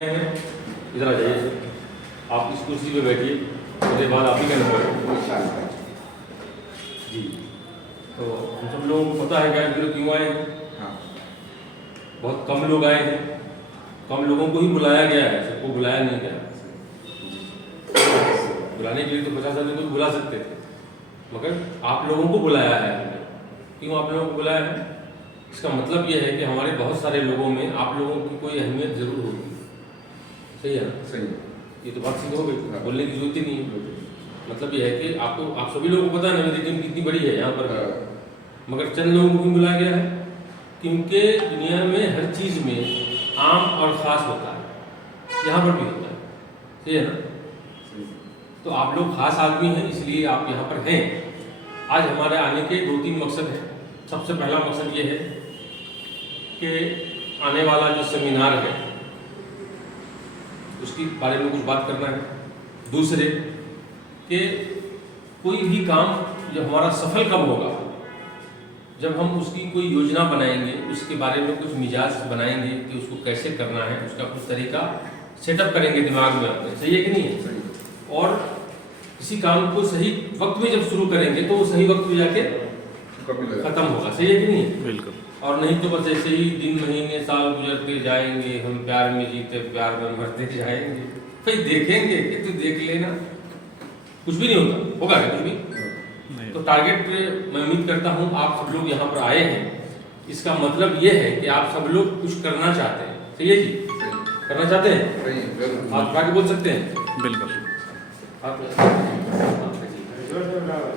इधर आ जाइए सर, आप इस कुर्सी पे बैठिए, उसके बाद आप ही का नंबर है जी। तो हम सब लोगों को पता है क्या लोग क्यों आए हैं। हाँ। बहुत कम लोग आए हैं, कम लोगों को ही बुलाया गया है, सबको बुलाया नहीं गया। बुलाने के लिए तो 50 आदमी को बुला सकते थे, मगर आप लोगों को बुलाया है हमने। क्यों आप लोगों को बुलाया है? इसका मतलब ये है कि हमारे बहुत सारे लोगों में आप लोगों की कोई अहमियत जरूर होगी। सही है ना? सही है। ये तो बात सीधी हो गई, हाँ। बोलने की जरूरत ही नहीं है। मतलब ये है कि आपको, आप सभी लोगों को पता है मेरी टीम कितनी बड़ी है यहाँ पर, मगर चंद लोगों को भी बुलाया गया है क्योंकि दुनिया में हर चीज़ में आम और ख़ास होता है, यहाँ पर भी होता है। सही है ना? तो आप लोग खास आदमी हैं, इसलिए आप यहाँ पर हैं। आज हमारे आने के 2-3 मकसद हैं। सबसे पहला मकसद ये है कि आने वाला जो सेमिनार है उसके बारे में कुछ बात करना है। दूसरे कि कोई भी काम जब हमारा सफल कब होगा, जब हम उसकी कोई योजना बनाएंगे, उसके बारे में कुछ मिजाज बनाएंगे कि उसको कैसे करना है, उसका कुछ तरीका सेटअप करेंगे दिमाग में अपने। सही है कि नहीं है? सही। और किसी काम को सही वक्त में जब शुरू करेंगे तो वो सही वक्त में जाके खत्म होगा। सही है कि नहीं? बिल्कुल। और नहीं तो बस ऐसे ही दिन महीने साल गुजरते जाएंगे, हम प्यार में जीते प्यार में मरते जाएंगे। भाई देखेंगे कि तू देख लेना, कुछ भी नहीं होता, होगा क्या कुछ भी? नहीं। तो टारगेट मैं उम्मीद करता हूँ आप सब लोग यहाँ पर आए हैं, इसका मतलब ये है कि आप सब लोग कुछ करना चाहते हैं। सही है जी? करना चाहते हैं? सही है, जरूर। आप आगे बोल सकते हैं। बिल्कुल।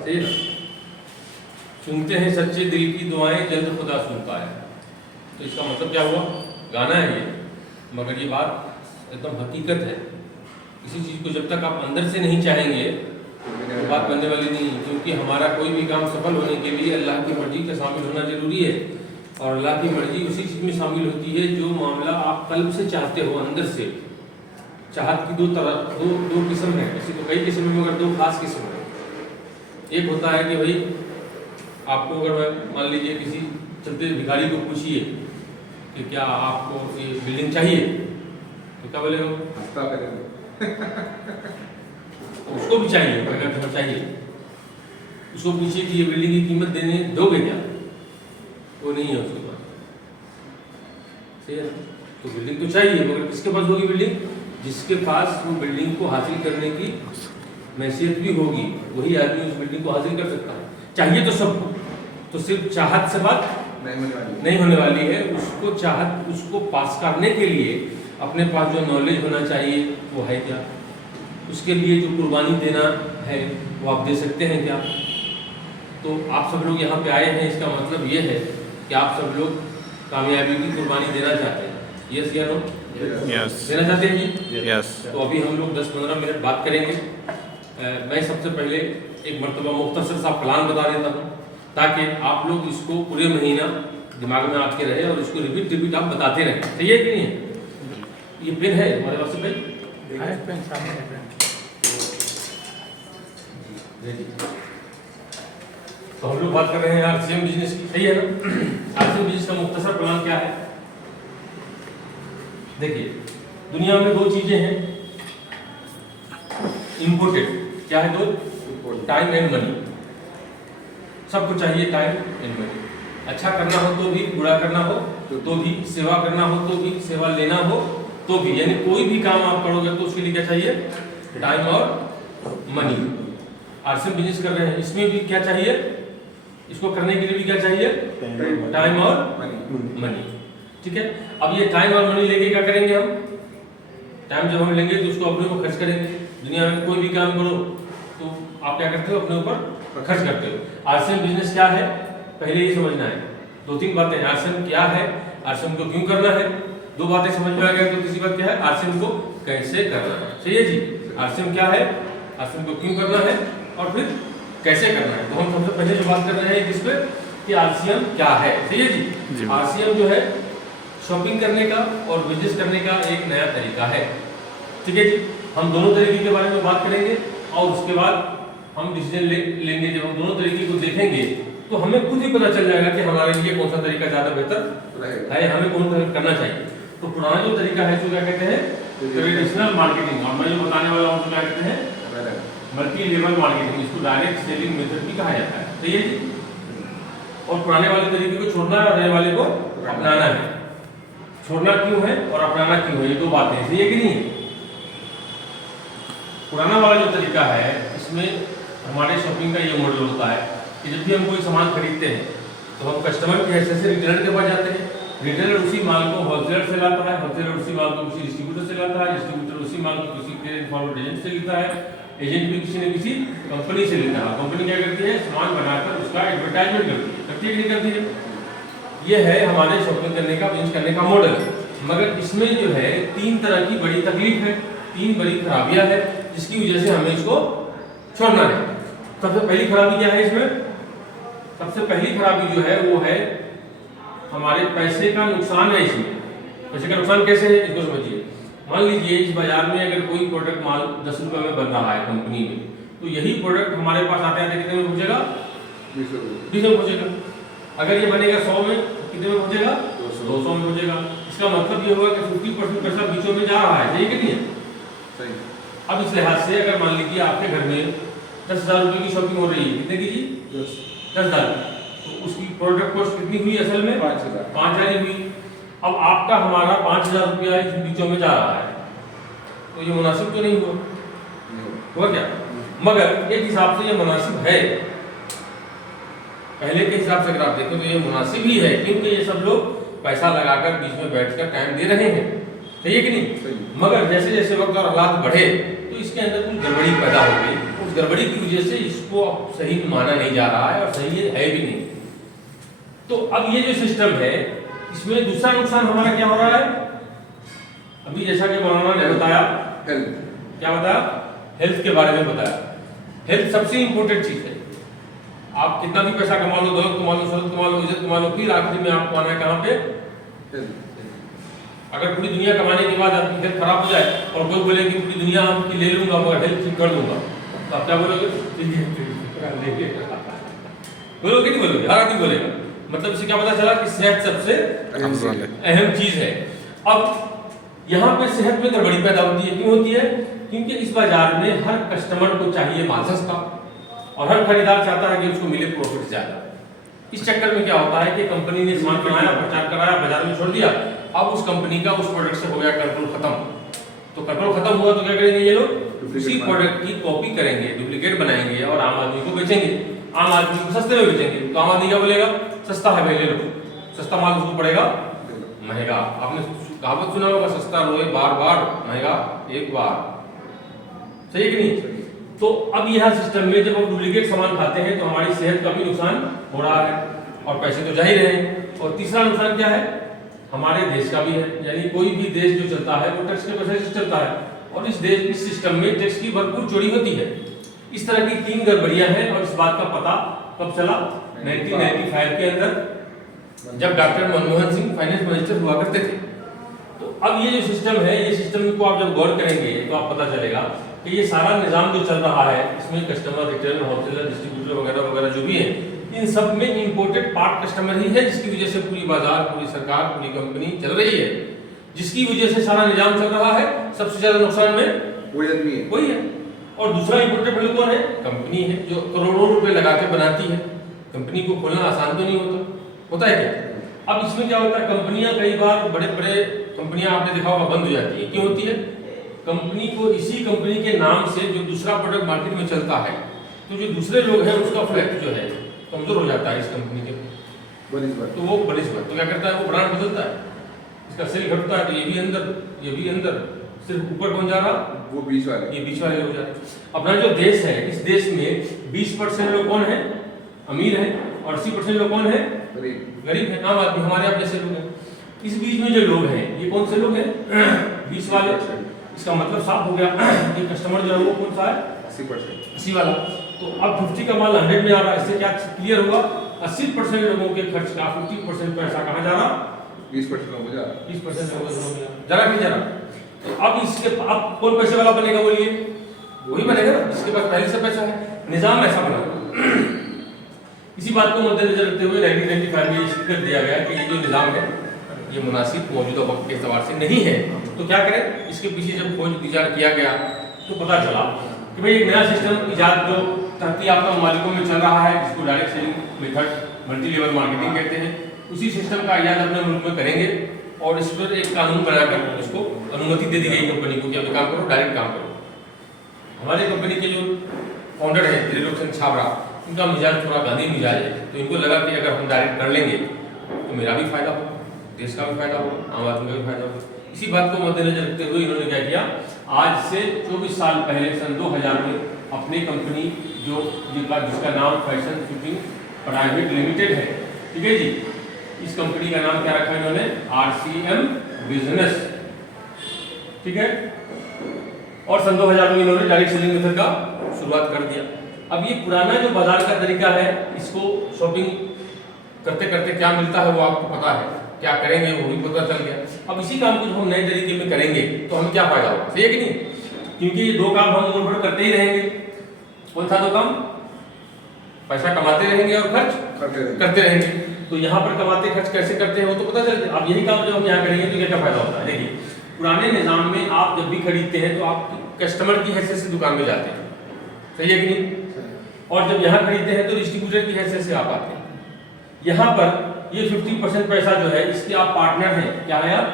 सही है ना? सुनते हैं सच्चे दिल की दुआएं, जल्द खुदा सुनता है। तो इसका मतलब क्या हुआ? गाना है ये, मगर ये बात एकदम हकीकत है। किसी चीज़ को जब तक आप अंदर से नहीं चाहेंगे तो बात बनने वाली नहीं, क्योंकि हमारा कोई भी काम सफल होने के लिए अल्लाह की मर्जी का शामिल होना जरूरी है। और अल्लाह की मर्जी उसी चीज़ में शामिल होती है जो मामला आप कल्ब से चाहते हो, अंदर से। चाहत की दो किस्म है, किसी को कई किस्म है मगर 2 खास किस्म है। एक होता है कि भाई आपको अगर मैं मान लीजिए किसी चलते भिखारी को पूछिए कि क्या आपको ये बिल्डिंग चाहिए, तो क्या बोलेगा? हंसता करेंगे। तो उसको भी चाहिए, अगर चाहिए उसको पूछिए कि ये बिल्डिंग की कीमत देने दोगे क्या, वो नहीं है उसके पास। सही है? तो बिल्डिंग तो चाहिए, मगर किसके पास होगी बिल्डिंग? जिसके पास वो बिल्डिंग को हासिल करने की हैसियत भी होगी, वही आदमी उस बिल्डिंग को हासिल कर सकता है। चाहिए तो सबको, तो सिर्फ चाहत से बात नहीं होने वाली है। उसको चाहत, उसको पास करने के लिए अपने पास जो नॉलेज होना चाहिए वो है क्या? उसके लिए जो कुर्बानी देना है वो आप दे सकते हैं क्या? तो आप सब लोग यहाँ पे आए हैं, इसका मतलब ये है कि आप सब लोग कामयाबी की कुर्बानी देना चाहते हैं। यस या नो? यस। देना चाहते हैं जी? यस। तो अभी हम लोग 10-15 मिनट बात करेंगे। मैं सबसे पहले एक मरतबा मुख्तसर सा प्लान बता देता हूँ ताकि आप लोग इसको पूरे महीना दिमाग में आपके रहे और इसको रिपीट आप बताते रहें। सही है कि नहीं? ये पेन है हमारे पास से भाई? पेन सामने है, पेन। तो हम लोग बात कर रहे हैं आरसीएम बिजनेस की। सही है ना? आरसीएम बिजनेस का मुख्तसर प्लान क्या है? देखिए, दुनिया में 2 चीजें हैं इंपोर्टेड। क्या है 2? Time and money. सबको चाहिए टाइम एंड मनी। अच्छा करना हो तो भी, बुरा करना हो तो भी, सेवा करना हो तो भी, सेवा लेना हो तो भी, यानी कोई भी काम आप करोगे तो उसके लिए क्या चाहिए? टाइम और मनी। आरसीएम बिजनेस कर रहे हैं, इसमें भी क्या चाहिए? इसको करने के लिए भी क्या चाहिए? टाइम और मनी। ठीक है? अब ये टाइम और मनी लेके क्या करेंगे हम? टाइम जब हम लेंगे तो उसको अपने ऊपर खर्च करेंगे। दुनिया में कोई भी काम करो तो आप क्या करते हो? अपने ऊपर खर्च करते हो। आरसीएम बिजनेस क्या है पहले ये समझना है। 2-3 बातें हैं। आरसीएम क्या है, आरसीएम को क्यों करना है, 2 बातें समझ में आ गया तो तीसरी बात क्या है? आरसीएम को कैसे करना है। सही है जी? आरसीएम क्या है, आरसीएम को क्यों करना है और फिर कैसे करना है। तो हम सबसे पहले जो बात कर रहे हैं किस पे कि आरसीएम क्या है। सही है जी? आरसीएम जो है शॉपिंग करने का और बिजनेस करने का एक नया तरीका है। ठीक है जी? हम दोनों तरीके के बारे में बात करेंगे और उसके बाद हम डिसीजन लेंगे। जब हम दोनों तरीके को देखेंगे तो हमें खुद ही पता चल जाएगा कि हमारे लिए कौन सा तरीका ज़्यादा बेहतर है, हमें कौन सा करना चाहिए। तो पुराना जो तरीका है, जो क्या कहते हैं ट्रेडिशनल मार्केटिंग, और मैं जो बताने वाला हूँ क्या कहते हैं, मल्टी लेवल मार्केटिंग, इसको डायरेक्ट सेलिंग मेथड भी कहा जाता है। सही है जी। और पुराने वाले तरीके को छोड़ना है और नए वाले को अपनाना है। छोड़ना क्यों है और अपनाना क्यों है, ये दो बातें हैं। सही है कि नहीं? पुराना वाला जो तरीका है, इसमें हमारे शॉपिंग का ये मॉडल होता है कि जब भी हम कोई सामान खरीदते हैं तो हम कस्टमर की हैसियत से रिटेलर के पास जाते हैं, रिटेलर उसी माल को होलसेलर से लाता है, होलसेलर उसी माल को किसी डिस्ट्रीब्यूटर से लाता है, डिस्ट्रीब्यूटर उसी माल को किसी ट्रेड फॉरवर्ड एजेंट से लेता है, एजेंट भी किसी न किसी कंपनी से लेता है। कंपनी क्या करती है, सामान बनाकर उसका एडवर्टाइजमेंट करती है कि नहीं करती है? ये है हमारे शॉपिंग करने का, बिजनेस करने का मॉडल। मगर इसमें जो है तीन तरह की बड़ी तकलीफ है, तीन बड़ी खराबियां है, जिसकी वजह से हमें इसको छोड़ना है। सबसे पहली खराबी क्या है इसमें? सबसे पहली खराबी जो है वो है हमारे पैसे का नुकसान है। इसमें पैसे का नुकसान कैसे है, इसको समझिए। मान लीजिए इस बाजार में अगर कोई प्रोडक्ट माल 10 रुपए में बन रहा है कंपनी में, तो यही प्रोडक्ट हमारे पास आते आते कितने में पहुंचेगा? 20 में पहुंचेगा। अगर ये बनेगा 100 में, कितने में पहुंचेगा? 200 में पहुंचेगा। इसका मतलब ये होगा कि 50% पैसा बीचों में जा रहा है। सही कि नहीं है? सही। अब इस लिहाज से अगर मान लीजिए आपके घर में 10,000 रुपए की शॉपिंग हो रही है, कितने की जी? 10,000। तो उसकी प्रोडक्ट कॉस्ट कितनी हुई असल में? 5,000 ही हुई। अब आपका हमारा 5,000 रुपया इस बीचों में जा रहा है, तो ये मुनासिब तो नहीं हुआ क्या? मगर एक हिसाब से ये मुनासिब है। पहले के हिसाब से अगर आप देखें तो ये मुनासिब ही है, क्योंकि ये सब लोग पैसा लगाकर बीच में बैठकर टाइम दे रहे हैं। सही है कि नहीं? मगर जैसे जैसे वक्त और हालात बढ़े तो इसके अंदर कुछ गड़बड़ी पैदा हो गई। उस गड़बड़ी की वजह से इसको अब सही माना नहीं जा रहा है और सही है भी नहीं। तो अब ये जो सिस्टम है, इसमें दूसरा नुकसान हमारा क्या हो रहा है? अभी जैसा कि मौलाना ने बताया, क्या बताया? हेल्थ के बारे में बताया। हेल्थ सबसे इंपॉर्टेंट चीज है। आप कितना भी पैसा कमा लो, दौलत कमा लो, शोहरत कमा लो, इज्जत कमा लो, फिर आखिरी में आपको आना है कहाँ पे? अगर पूरी दुनिया कमाने के बाद आपकी हेल्थ खराब हो जाए और कोई बोले कि पूरी दुनिया आपकी ले लूंगा मगर हेल्थ ठीक कर दूंगा, तो आप क्या बोलोगे? बोलोगे नहीं बोलोगे? हर आदमी बोलेगा। मतलब इससे क्या पता चला कि सेहत सबसे अहम चीज है। अब यहाँ पे सेहत में गड़बड़ी पैदा होती है। क्यों होती है? क्योंकि इस बाजार में हर कस्टमर को चाहिए माल सस्ता और हर खरीदार चाहता है कि उसको मिले प्रॉफिट ज्यादा। इस चक्कर में क्या होता है कि कंपनी ने सामान बनाया, प्रचार कराया, बाजार में छोड़ दिया। अब उस कंपनी का उस प्रोडक्ट से हो गया कंट्रोल खत्म। तो कंट्रोल खत्म हुआ तो क्या करेंगे ये लोग? उसी प्रोडक्ट की कॉपी करेंगे, डुप्लीकेट बनाएंगे और आम आदमी को बेचेंगे। आम आदमी को सस्ते में बेचेंगे। तो आम आदमी क्या बोलेगा? सस्ता है भाई ले लो। सस्ता माल उसको पड़ेगा महंगा। आपने कहावत सुना होगा, सस्ता रोए बार बार, महंगा एक बार। सही है कि नहीं? तो अब यह सिस्टम में जब हम डुप्लीकेट सामान खाते हैं तो हमारी सेहत का भी नुकसान हो रहा है और पैसे तो जा ही रहे हैं। और तीसरा नुकसान क्या है? हमारे देश का भी है। यानी कोई भी देश जो चलता है वो टैक्स के पैसे से चलता है और इस सिस्टम में टैक्स की भरपूर चोरी होती है। इस तरह की तीन गड़बड़ियां हैं और इस बात का पता कब चला? 1995 के अंदर, जब doctor Manmohan Singh finance minister हुआ करते थे। तो अब ये जो सिस्टम है, ये सिस्टम को आप जब गौर करेंगे तो आप पता चलेगा कि ये सारा निजाम जो चल रहा है, इसमें कस्टमर, रिटेलर, होलसेलर, डिस्ट्रीब्यूटर वगैरह वगैरह जो भी है, इन सब में इंपोर्टेड पार्ट कस्टमर ही है, जिसकी वजह से पूरी बाजार, पूरी सरकार, पूरी कंपनी चल रही है, जिसकी वजह से सारा निजाम चल रहा है। सबसे ज्यादा नुकसान में वही है। और दूसरा इंपोर्टेड पहलू कौन है? कंपनी है, जो करोड़ों रुपए लगा के बनाती है। कंपनी को खोलना आसान तो नहीं होता है क्या? अब इसमें क्या होता है, कंपनियां कई बार बड़े बड़े कंपनियां आपने देखा होगा बंद हो जाती है। क्यों होती है? कंपनी को इसी कंपनी के नाम से जो दूसरा प्रोडक्ट मार्केट में चलता है, तो जो दूसरे लोग हैं उसका फ्लैट जो है कमजोर हो जाता है इस कंपनी के, तो वो बनिस्बत तो क्या करता है, वो ब्रांड बदलता है, इसका सेल घटता है, तो ये भी अंदर सिर्फ ऊपर कौन जा रहा? वो बीच वाले, ये बीच वाले लोग जा रहे हैं। अपना जो देश है, इस देश में 20% लोग कौन है? अमीर है और 80% लोग कौन है? गरीब है, आम आदमी, हमारे आप जैसे लोग हैं। इस बीच में जो लोग हैं ये कौन से लोग हैं? 20 वाले। इसका मतलब साफ हो गया कि कस्टमर जो है वो कौन सा है? 80 वाला। तो अब 50 का माल 100 में आ रहा है। इससे क्या क्लियर हुआ? 80% लोगों के खर्च का 50% पैसा कहाँ जा रहा? 20% लोगों को जा रहा। 20% लोगों को जरा भी जरा। तो अब इसके अब कौन पैसे वाला बनेगा बोलिए? वही बनेगा ना जिसके पास पहले से पैसा है। निजाम ऐसा बना। इसी बात को मद्देनजर रखते हुए 1995 में स्पीकर दिया गया कि ये जो निजाम है ये मुनासिब मौजूदा वक्त के एतबार से नहीं है। तो तो क्या करें, इसके पीछे जब खोज विचार किया गया तो पता चला कि भाई एक नया सिस्टम इजाद जो तरक्की आपका मालिकों में चल रहा है, जिसको direct selling method multi level marketing कहते हैं, उसी सिस्टम का इजाद अपने मुल्क में करेंगे और इस पर एक कानून बनाकर इसको अनुमति दे दी गई कंपनी को कि अब काम करो, डायरेक्ट काम करो। हमारी कंपनी के जो फाउंडर है त्रिलोचन छाबड़ा, उनका मिजाज थोड़ा गांधी मिजाज है, तो इनको लगा कि अगर हम डायरेक्ट कर लेंगे तो मेरा भी फायदा होगा, देश का भी फायदा होगा, आम आदमी का भी फायदा होगा। इसी बात को मद्देनजर रखते हुए इन्होंने क्या किया, आज से 24 साल पहले सन 2000 में अपनी कंपनी जिसका नाम फैशन शूटिंग प्राइवेट लिमिटेड है, ठीक है जी, इस कंपनी का नाम क्या रखा इन्होंने, RCM बिजनेस, ठीक है। और सन 2000 में इन्होंने डायरेक्ट सेलिंग मेथड का शुरुआत कर दिया। अब ये पुराना जो बाजार का तरीका है, इसको शॉपिंग करते करते क्या मिलता है वो आपको पता है, क्या करेंगे वो भी पता चल गया। अब इसी काम को जब हम नए तरीके में करेंगे तो हमें क्या फायदा होगा, सही है कि नहीं, क्योंकि ये दो काम हम उम्र भर करते ही रहेंगे। कौन सा दो काम, पैसा कमाते रहेंगे और खर्च करते रहेंगे। तो यहाँ पर कमाते खर्च कैसे करते हैं वो तो पता चल गया। अब यही काम जब हम यहाँ करेंगे तो क्या फायदा होता है, देखिए पुराने निजाम में आप जब भी खरीदते हैं तो आप कस्टमर की हैसियत से दुकान में जाते हैं, सही है कि नहीं, और जब यहाँ खरीदते हैं तो डिस्ट्रीब्यूटर की हैसियत से आप आते हैं। यहाँ पर ये 50% पैसा जो है इसके आप पार्टनर हैं, क्या है आप,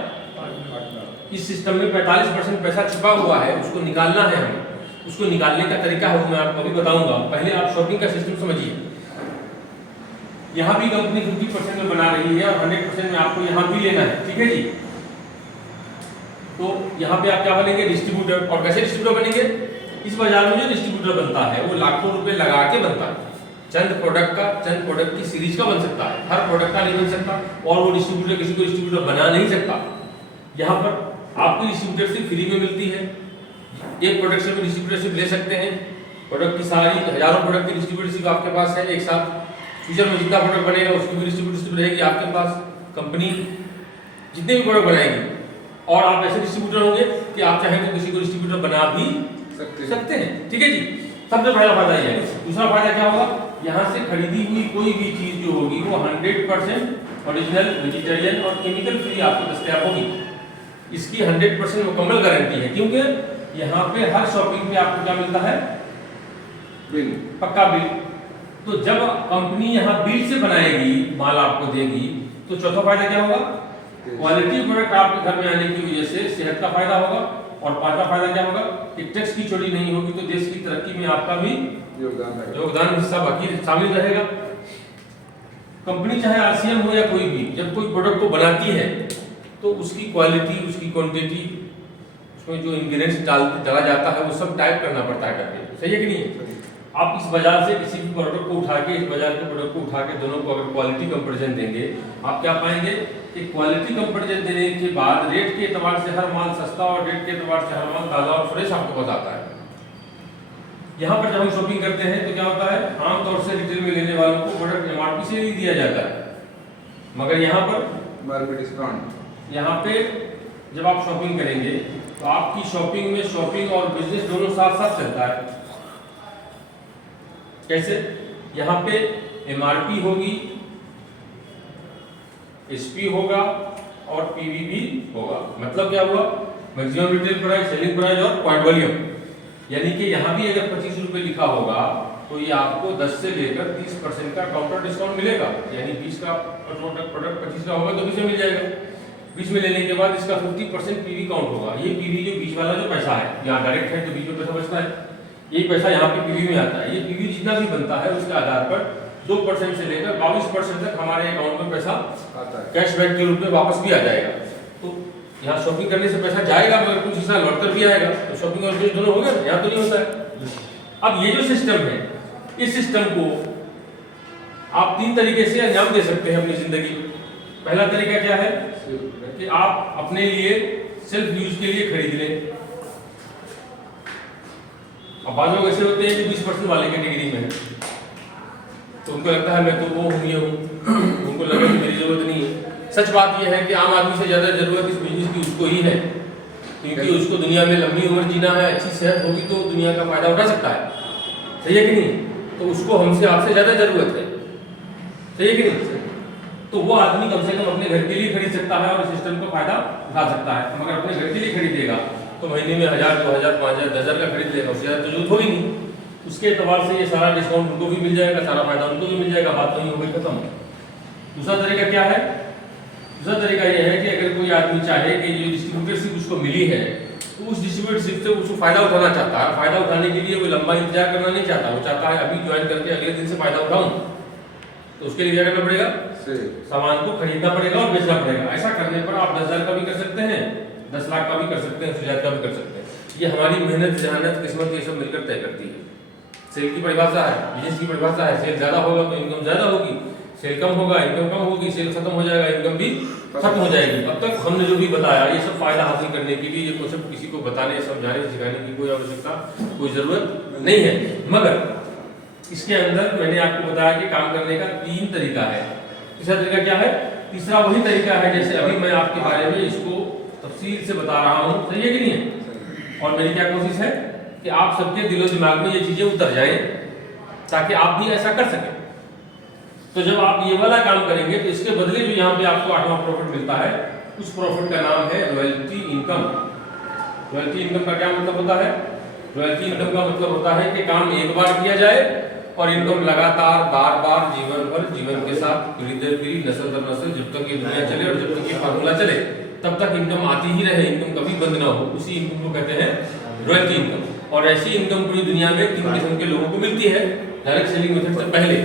इस सिस्टम में 45% पैसा छुपा हुआ है, उसको निकालना है हमें। उसको निकालने का तरीका है वो मैं आपको अभी बताऊंगा। पहले आप शॉपिंग का सिस्टम समझिए। यहाँ भी कंपनी 50% में बना रही है और 100% में आपको यहाँ भी लेना है, ठीक है जी। तो यहाँ पे आप क्या बनेंगे, डिस्ट्रीब्यूटर। और कैसे डिस्ट्रीब्यूटर बनेंगे, इस बाजार में जो डिस्ट्रीब्यूटर बनता है वो लाखों रुपए लगा के बनता है। चंद प्रोडक्ट की सीरीज का बन सकता है, हर प्रोडक्ट का नहीं बन सकता, और वो डिस्ट्रीब्यूटर किसी को डिस्ट्रीब्यूटर बना नहीं सकता। यहाँ पर आपको डिस्ट्रीब्यूटरशिप फ्री में मिलती है, एक प्रोडक्ट से भी डिस्ट्रीब्यूटरशिप ले सकते हैं। प्रोडक्ट की सारी हजारों प्रोडक्ट की डिस्ट्रीब्यूटरशिप आपके पास है एक साथ। फ्यूचर में जितना प्रोडक्ट बनेगा उसकी भी डिस्ट्रीब्यूटरशिप रहेगी आपके पास। कंपनी जितने भी प्रोडक्ट बनाएगी, और आप ऐसे डिस्ट्रीब्यूटर होंगे कि आप चाहें तो किसी को डिस्ट्रीब्यूटर बना भी सकते हैं, ठीक है जी। सबसे पहला फायदा ये है। दूसरा फायदा क्या होगा, यहाँ से खरीदी हुई कोई भी चीज जो होगी वो 100% ओरिजिनल, वेजिटेरियन और केमिकल फ्री आपको दस्तयाब होगी। इसकी 100% मुकम्मल गारंटी है, क्योंकि यहाँ पे हर शॉपिंग पे आपको क्या मिलता है, बिल, पक्का बिल। तो जब कंपनी यहाँ बिल से बनाएगी, माल आपको देगी, तो चौथा फायदा क्या होगा, क्वालिटी प्रोडक्ट आपके घर में आने की वजह से सेहत का फायदा होगा। और पांचवा फायदा क्या होगा कि टैक्स की चोरी नहीं होगी, तो देश की तरक्की में आपका भी योगदान हिस्सा बाकी शामिल रहेगा। कंपनी चाहे RCM हो या कोई भी, जब कोई प्रोडक्ट को बनाती है तो उसकी क्वालिटी, उसकी क्वांटिटी, उसमें जो इंग्रेडिएंट्स डाला जाता है वो सब टाइप करना पड़ता है करके, सही है कि नहीं। आप इस बाजार से किसी भी प्रोडक्ट को उठा के, इस बाजार के प्रोडक्ट को उठा के दोनों को अगर क्वालिटी कंपैरिजन देंगे, आप क्या पाएंगे कि क्वालिटी कंपैरिजन देने के बाद रेट के एतबार से हर माल सस्ता और रेट के एतबार से हर माल ताज़ा और फ्रेश आपको बताता है। यहाँ पर जब हम शॉपिंग करते हैं तो क्या होता है, आमतौर से रिटेल में लेने वालों को प्रोडक्ट MRP से ही दिया जाता है, मगर यहाँ पर डिस्काउंट। यहाँ पे जब आप शॉपिंग करेंगे तो आपकी शॉपिंग में शॉपिंग और बिजनेस दोनों साथ साथ चलता है। कैसे, यहाँ पे MRP होगी, SP होगा और PV भी होगा। मतलब क्या हुआ, maximum retail price, selling price और पॉइंट वॉल्यूम। यानी कि यहाँ भी अगर 25 रुपए लिखा होगा तो ये आपको 10 से लेकर 30% का काउंटर डिस्काउंट मिलेगा। यानी 20 का प्रोडक्ट 25 का होगा तो 20 में मिल जाएगा। 20 में लेने के बाद इसका 50% PV काउंट होगा। ये PV जो बीच वाला जो पैसा है, यहाँ डायरेक्ट है तो बीच में पैसा बचता है, यही पैसा यहाँ पे PV में आता है। ये PV जितना भी बनता है उसके आधार पर 2% से लेकर 22% तक हमारे अकाउंट में पैसा आता है, कैशबैक के रूप में वापस भी आ जाएगा। तो यहाँ शॉपिंग करने से पैसा जाएगा मगर कुछ हिस्सा लौटकर भी आएगा, तो शॉपिंग और बिजनेस दोनों हो गया, यहाँ तो नहीं होता है। अब ये जो सिस्टम है, इस सिस्टम को आप 3 तरीके से अंजाम दे सकते हैं अपनी जिंदगी में। पहला तरीका क्या है कि आप अपने लिए सेल्फ यूज के लिए खरीद लें। अब बाद लोग ऐसे होते हैं कि 20% वाले कैटेगरी में है, तो उनको लगता है मैं तो वो हूँ, ये हूँ, उनको लगा कि मेरी जरूरत नहीं है। सच बात यह है कि आम आदमी से ज़्यादा जरूरत इस बिजनेस की उसको ही है, क्योंकि उसको दुनिया में लंबी उम्र जीना है, अच्छी सेहत होगी तो दुनिया का फायदा उठा सकता है, सही है कि नहीं। तो उसको हमसे आपसे ज़्यादा जरूरत है, सही है कि नहीं। तो वो आदमी कम से कम अपने घर के लिए खरीद सकता है और सिस्टम का फायदा उठा सकता है। मगर अपने घर के लिए खरीदेगा तो महीने में 1000, 2000, 5000, 10,000 का खरीद लेगा, उससे ज़्यादा तो जरूरत होगी नहीं। उसके एतबार से ये सारा डिस्काउंट उनको भी मिल जाएगा, सारा फायदा उनको भी मिल जाएगा, बात वहीं हो गई खत्म। दूसरा तरीका क्या है? दूसरा तरीका ये है कि अगर कोई आदमी चाहे कि ये डिस्ट्रीब्यूटरशिप उसको मिली है तो उस डिस्ट्रीब्यूटरशिप से उसको फायदा उठाना चाहता है। फायदा उठाने के लिए वो लंबा इंतजार करना नहीं चाहता, वो चाहता है अभी ज्वाइन करके अगले दिन से फायदा उठाऊं। तो उसके लिए क्या करना पड़ेगा? सामान को खरीदना पड़ेगा और बेचना पड़ेगा। ऐसा करने पर आप 10,000 का भी कर सकते हैं, 10 लाख का भी कर सकते हैं, 1,000 का भी कर सकते हैं। ये हमारी मेहनत, जहानत, किस्मत ये सब मिलकर तय करती है। सेल की परिभाषा है, बिजनेस की परिभाषा है, सेल ज्यादा होगा तो इनकम ज्यादा होगी, सेल कम होगा इनकम कम होगी, सेल खत्म हो जाएगा इनकम भी खत्म हो जाएगी। अब तक हमने जो भी बताया ये सब फायदा हासिल करने के लिए, ये कॉन्सेप्ट किसी को बताने, समझाने, सिखाने की कोई आवश्यकता, कोई जरूरत नहीं है। मगर इसके अंदर मैंने आपको बताया कि काम करने का 3 तरीका है। तीसरा तरीका क्या है? तीसरा वही तरीका है जैसे अभी मैं आपके बारे में इसको तफसील से बता रहा हूँ, सही है कि नहीं है? और मेरी क्या कोशिश है कि आप सबके दिलो दिमाग में ये चीजें उतर जाए ताकि आप भी ऐसा कर सकें। तो जब आप ये वाला काम करेंगे तो इसके बदले जो यहाँ पे आपको 8वां प्रॉफिट मिलता है, उस प्रॉफिट का नाम है रॉयल्टी इनकम। रॉयल्टी इनकम का क्या मतलब होता है? रॉयल्टी इनकम का मतलब होता है कि काम एक बार किया जाए और इनकम लगातार बार बार जीवन भर, जीवन के साथ पीढ़ी दर पीढ़ी, नस्ल दर नस्ल, जब तक ये दुनिया चले और जब तक ये फार्मूला चले तब तक इनकम आती ही रहे, इनकम कभी बंद ना हो। उसी इनकम को कहते हैं रॉयल्टी इनकम। और ऐसी इनकम पूरी दुनिया में 3 किस्म के लोगों को मिलती है। डायरेक्ट सेलिंग मेथड से पहले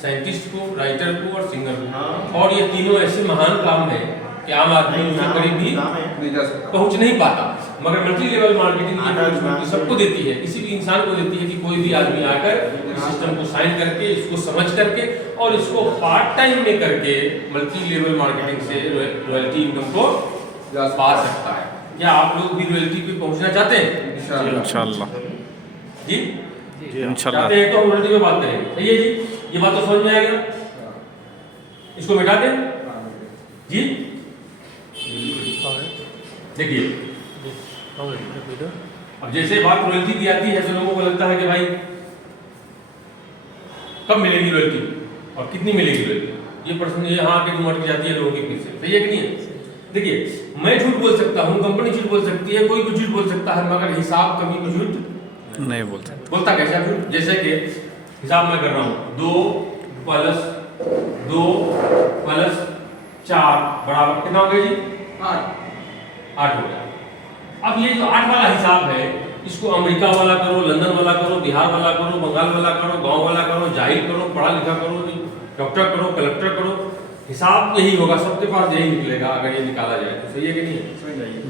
साइंटिस्ट को, राइटर को और सिंगर को। और ये तीनों ऐसे महान काम है कि आम आदमी उनके करीब भी पहुंच नहीं पाता। मगर मल्टी लेवल मार्केटिंग की अपॉर्चुनिटी सबको देती है, किसी भी इंसान को देती है कि कोई भी आदमी आकर इस सिस्टम को साइन करके, इसको समझ करके और इसको पार्ट टाइम में करके मल्टी लेवल मार्केटिंग से रॉयल्टी इनकम को पा सकता है। क्या आप लोग भी रॉयल्टी पे पहुंचना चाहते हैं? इंशाल्लाह जी इंशाल्लाह। चाहते हैं तो हम रॉयल्टी पे बात करेंगे, सही है जी? ये बात तो समझ में आ गया? इसको मिटा दें जी। देखिए अब जैसे बात रॉयल्टी की आती है तो लोगों को लगता है कि भाई कब मिलेगी रॉयल्टी और कितनी मिलेगी रॉयल्टी, ये प्रश्न यहाँ आके जुमट जाती है लोगों के पीछे, सही है कि नहीं है? देखिए मैं झूठ बोल सकता हूँ, कंपनी झूठ बोल सकती है, कोई कुछ झूठ बोल सकता है, मगर हिसाब कभी कुछ झूठ नहीं बोलते। बोलता कैसा झूठ? जैसे कि हिसाब मैं कर रहा हूँ 2 + 2 + 4 बराबर कितना हो गया जी? 8 हो गया। अब ये जो 8 वाला हिसाब है इसको अमेरिका वाला करो, लंदन वाला करो, बिहार वाला करो, बंगाल वाला करो, गांव वाला करो, जाहिर करो, पढ़ा लिखा करो, डॉक्टर करो, कलेक्टर करो, हिसाब यही होगा, सबके पास यही निकलेगा अगर ये निकाला जाए तो, सही है कि नहीं है?